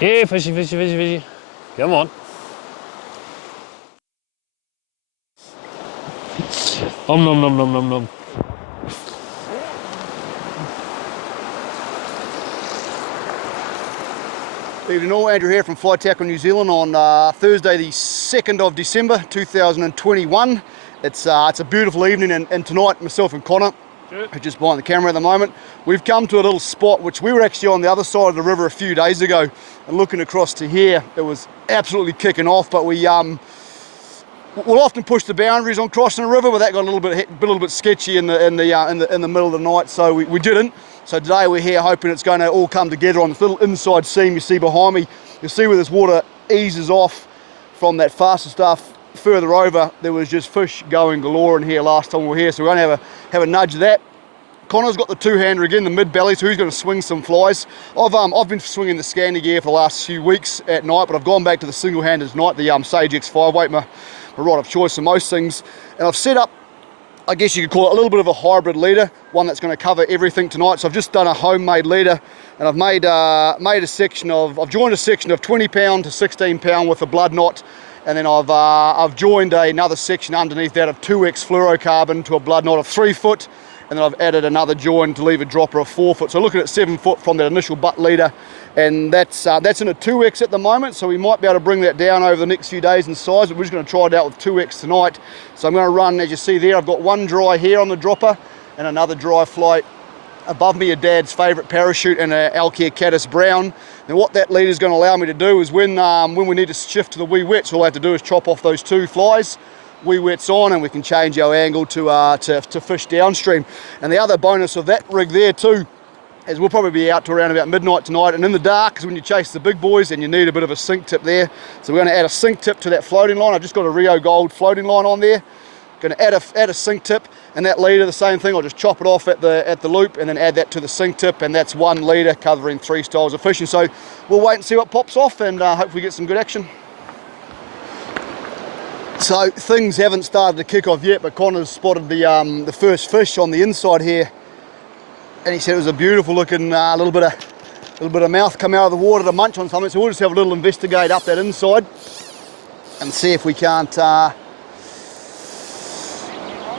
Yeah, fishy, fishy, fishy, fishy. Come on. Nom nom nom nom nom. Evening all, Andrew here from Fly Tackle New Zealand on Thursday the 2nd of December 2021. It's a beautiful evening and tonight myself and Connor, who's just behind the camera at the moment, we've come to a little spot which we were actually on the other side of the river a few days ago, and looking across to here it was absolutely kicking off, but we'll often push the boundaries on crossing the river, but that got a little bit sketchy in the middle of the night, so we didn't. So today we're here hoping it's going to all come together on this little inside seam you see behind me. You'll see where this water eases off from that faster stuff further over. There was just fish going galore in here last time we were here, so we're going to have a nudge of that. Connor's got the two-hander again, the mid-belly, so he's going to swing some flies. I've been swinging the Scandi gear for the last few weeks at night, but I've gone back to the single-handers tonight, the Sage X 5-weight, my rod of choice for most things. And I've set up, I guess you could call it a little bit of a hybrid leader, one that's going to cover everything tonight. So I've just done a homemade leader, and I've made a section of, I've joined a section of 20 pound to 16 pound with a blood knot, and then I've joined another section underneath that of 2x fluorocarbon to a blood knot of 3 foot, and then I've added another join to leave a dropper of 4 foot. So looking at 7 foot from that initial butt leader, and that's in a 2x at the moment, so we might be able to bring that down over the next few days in size, but we're just going to try it out with 2x tonight. So I'm going to run, as you see there, I've got one dry here on the dropper and another dry fly above me, a Dad's favourite parachute and a Alkia Caddis Brown. Now what that leader is going to allow me to do is when we need to shift to the wee wets, all I have to do is chop off those two flies, wee wets on, and we can change our angle to fish downstream. And the other bonus of that rig there too is we'll probably be out to around about midnight tonight, and in the dark is when you chase the big boys and you need a bit of a sink tip there. So we're going to add a sink tip to that floating line. I've just got a Rio Gold floating line on there. Going to add a sink tip, and that leader the same thing. I'll just chop it off at the loop and then add that to the sink tip, and that's one leader covering 3 styles of fishing. So we'll wait and see what pops off, and hopefully get some good action. So things haven't started to kick off yet, but Connor's spotted the first fish on the inside here, and he said it was a beautiful looking little bit of mouth come out of the water to munch on something. So we'll just have a little investigate up that inside and see if we can't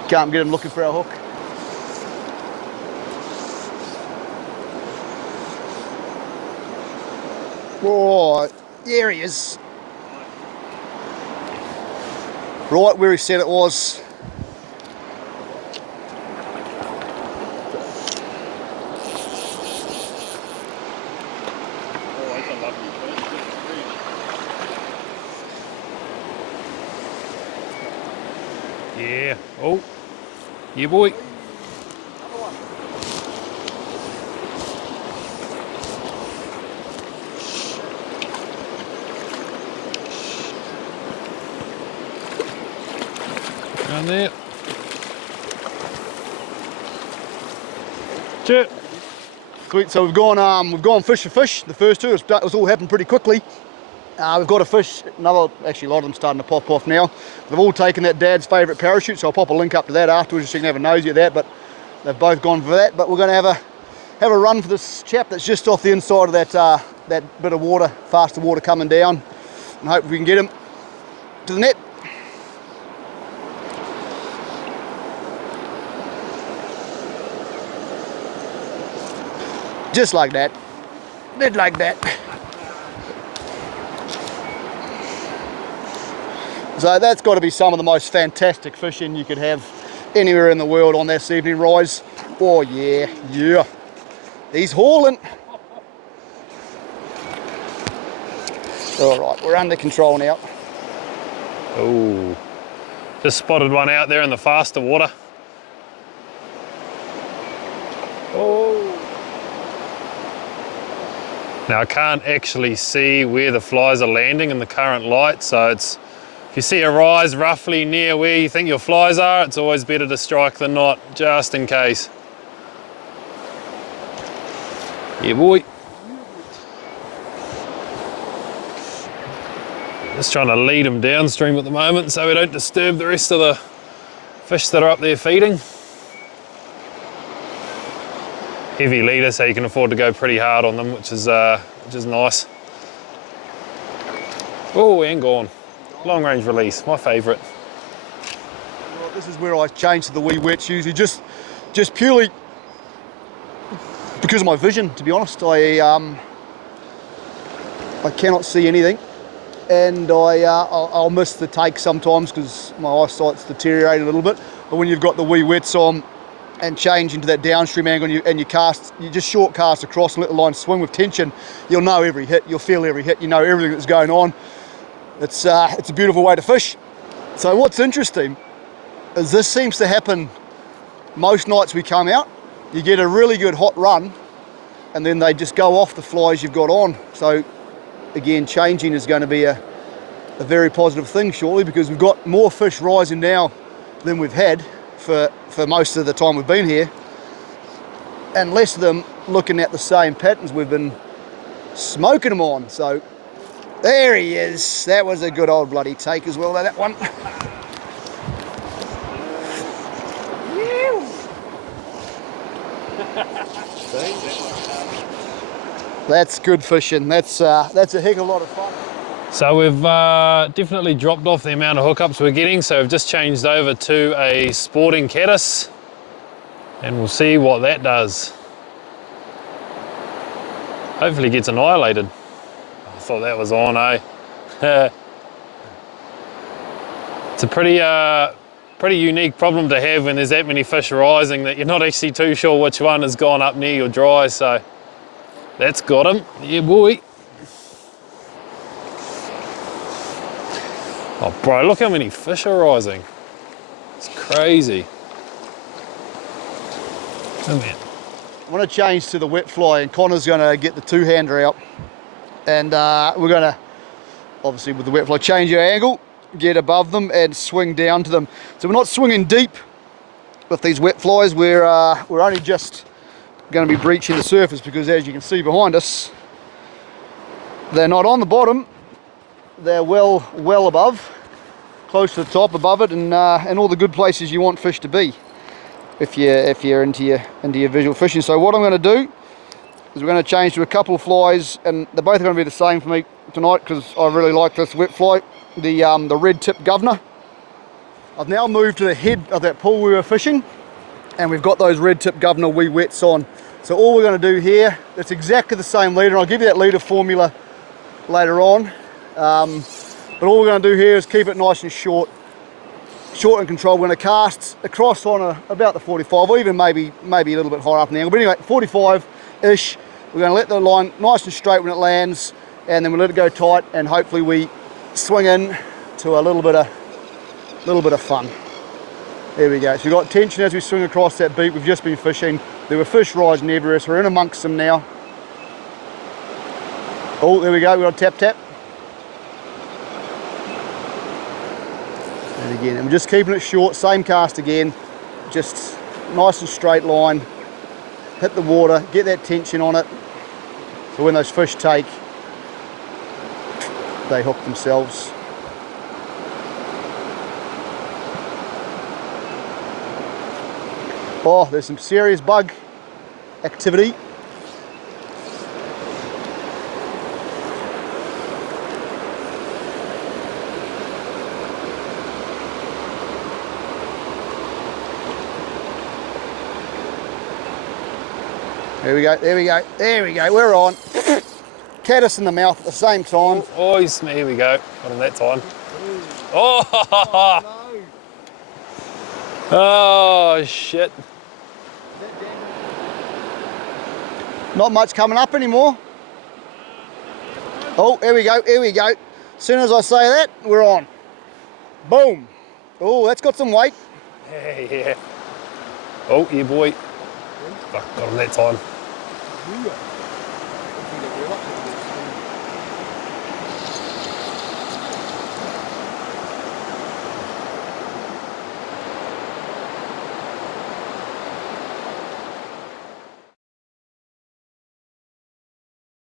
get him looking for our hook. Oh, there he is. Right where he said it was. Yeah. Oh. Yeah, boy. Down there. Chip. Sweet. So we've gone fish for fish. The first two, it's all happened pretty quickly. We've got a fish, actually a lot of them starting to pop off now. They've all taken that Dad's favourite parachute, so I'll pop a link up to that afterwards so you can have a nosy at that, but they've both gone for that. But we're going to have a run for this chap that's just off the inside of that bit of water, faster water coming down, and hope we can get him to the net. Just like that. Did like that. So that's got to be some of the most fantastic fishing you could have anywhere in the world on this evening rise. Oh yeah, yeah. He's hauling. All right, we're under control now. Oh, just spotted one out there in the faster water. Oh. Now I can't actually see where the flies are landing in the current light, so it's, if you see a rise roughly near where you think your flies are, it's always better to strike the knot, just in case. Yeah, boy. Just trying to lead them downstream at the moment so we don't disturb the rest of the fish that are up there feeding. Heavy leader, so you can afford to go pretty hard on them, which is nice. Oh, and gone. Long range release, my favourite. Well, this is where I change to the wee wets usually, just purely because of my vision, to be honest. I cannot see anything, and I'll miss the take sometimes because my eyesight's deteriorated a little bit. But when you've got the wee wets on and change into that downstream angle and you cast, you just short cast across and let the line swing with tension, you'll know every hit, you'll feel every hit, you know everything that's going on. It's a beautiful way to fish. So what's interesting is this seems to happen most nights we come out. You get a really good hot run and then they just go off the flies you've got on. So again, changing is going to be a very positive thing shortly, because we've got more fish rising now than we've had for most of the time we've been here, and less of them looking at the same patterns we've been smoking them on. So there he is. That was a good old bloody take as well, that one. That's good fishing. That's a heck of a lot of fun. So we've definitely dropped off the amount of hookups we're getting, so we've just changed over to a sporting caddis, and we'll see what that does. Hopefully gets annihilated. I thought that was on, eh? It's a pretty unique problem to have when there's that many fish rising that you're not actually too sure which one has gone up near your dry. So that's got him. Yeah, boy. Oh, bro, look how many fish are rising. It's crazy. Oh, man. I want to change to the wet fly, and Connor's going to get the two-hander out, and we're going to, obviously with the wet fly, change our angle, get above them and swing down to them. So we're not swinging deep with these wet flies. We're only just going to be breaching the surface, because as you can see behind us, they're not on the bottom, they're well above, close to the top, above it, and all the good places you want fish to be if you're into your visual fishing. So what I'm going to do is we're going to change to a couple of flies, and they're both going to be the same for me tonight because I really like this wet fly, the red tip governor. I've now moved to the head of that pool we were fishing, and we've got those red tip governor wee wets on. So all we're going to do here, it's exactly the same leader, and I'll give you that leader formula later on. But all we're going to do here is keep it nice and short and controlled. We're going to cast across on about the 45, or even maybe a little bit higher up in the angle. But anyway, 45-ish. We're going to let the line nice and straight when it lands, and then we'll let it go tight, and hopefully we swing in to a little bit of fun. There we go. So we've got tension as we swing across that beat. We've just been fishing. There were fish rising everywhere, so we're in amongst them now. Oh, there we go. We've got a tap. And again, I'm just keeping it short, same cast again, just nice and straight line, hit the water, get that tension on it, so when those fish take, they hook themselves. Oh, there's some serious bug activity. There we go, we're on. Caddis in the mouth at the same time. Oh, here we go. Got him that time. Oh, no. Oh, shit. Not much coming up anymore. Oh, here we go. As soon as I say that, we're on. Boom. Oh, that's got some weight. Yeah. Oh, yeah, boy. Fuck, got him that time.